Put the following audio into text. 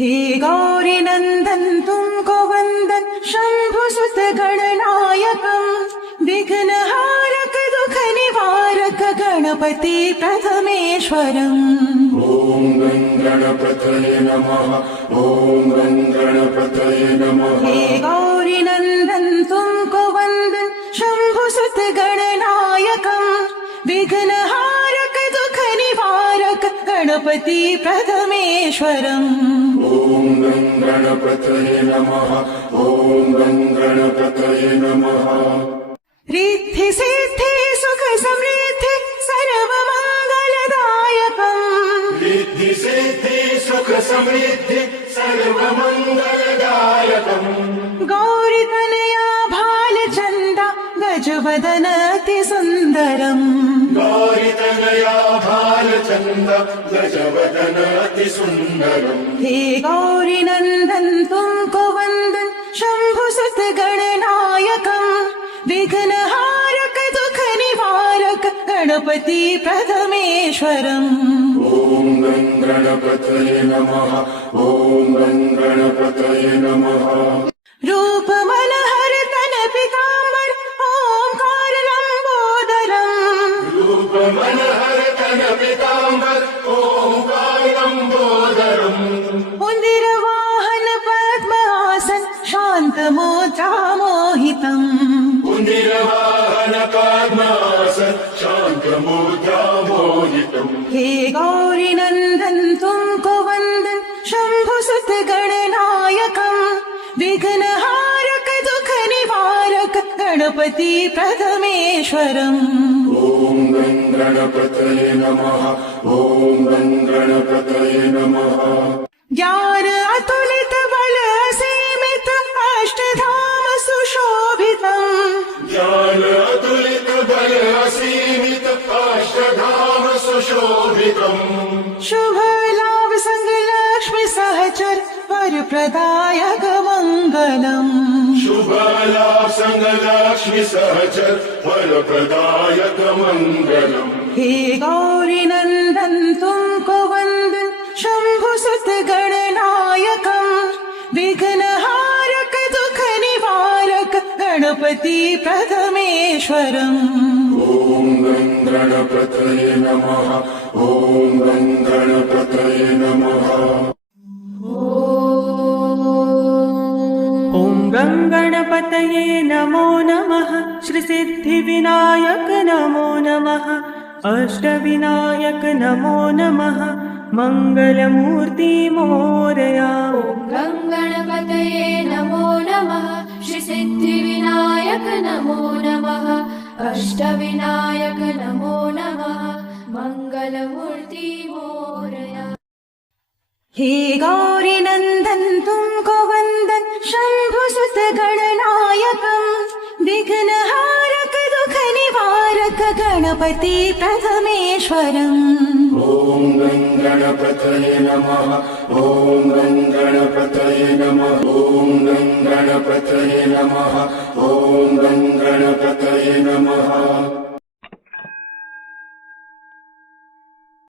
हे गौरीनन्दन तुमको वन्दन शम्भुसुत गणनायकम् विघ्नहारक दुःख निवारक गणपति प्रथमेश्वरम्। ॐ गं गणपतये नमः। ॐ गं गणपतये नमः। हे गौरीनन्दन तुमको वन्दन शम्भुसुत गणनायकम् विघ्नहारक दुःख निवारक गणपति प्रथमेश्वरम्। ॐ गं गणपतये नमः। ॐ गं गणपतये नमः। रिद्धि सिद्धि सुख समृद्धि सर्वमङ्गलदायकम्। रिद्धि सिद्धि सुख समृद्धि सर्वमङ्गलदायकम्। गौरीतनया भालचन्दा गजवदन अति सुन्दरम्। गौरीतनया भालचन्द गजवदन अति सुन्दरम्। हे गौरीनन्दन तुमको वन्दन शम्भुसुत गणनायकम् विघ्नहारक दुःख निवारक गणपति प्रथमेश्वरम्। ॐ गं गणपतये नमः। ॐ गं गणपतये नमः। रूप मनहर तन पीताम्बर ओंकार लंबोदरम्। रूप मनहर तन पीताम्बर ओंकार लंबोदरम्। उन्दिर वाहन पद्मासन शान्त मुद्रा मोहितम्। उन्दिरवाहन पद्मासन शान्त मुद्रा मोहितम्। हे गौरीनन्दन तुमको वन्दन शम्भुसुत गणनायकम् विघ्नहारक दुःख निवारक गणपति प्रथमेश्वरम्। ॐ गं गणपतये नमः। ॐ गं गणपतये नमः। ज्ञान अतुलित बल असीमित अष्टधाम सुशोभितम्। ज्ञान अतुलित बल असीमित अष्टधाम सुशोभितम्। शुभ लाभ संग लक्ष्मी सहचर वर प्रदायक मङ्गलम्। शुभ लाभ संग लक्ष्मी सहचर फल प्रदायक मङ्गलम्। हे गौरीनन्दन तुमको वन्दन शम्भुसुत गणनायकम् विघ्नहारक दुःख निवारक गणपति प्रथमेश्वरम्। ॐ गं गणपतये नमः। ॐ गं गणपतये नमः। ॐ गं गणपतये नमो नमः। श्रीसिद्धिविनायक नमो नमः। अष्टविनायक नमो नमः। मङ्गलमूर्ति मोरया। ॐ गं गणपतये नमो नमः। श्रीसिद्धिविनायक नमो नमः। अष्टविनायक नमो नमः। मङ्गलमूर्ति मोरया। हे गौरीनन्दन तुमको वन्दन शम्भुसुत गणनायकम् विघ्नहारक दुःख निवारक गणपति प्रथमेश्वरम्। ॐ गं गणपतये नमः। ॐ गं गणपतये नमः। ॐ गं गणपतये नमः।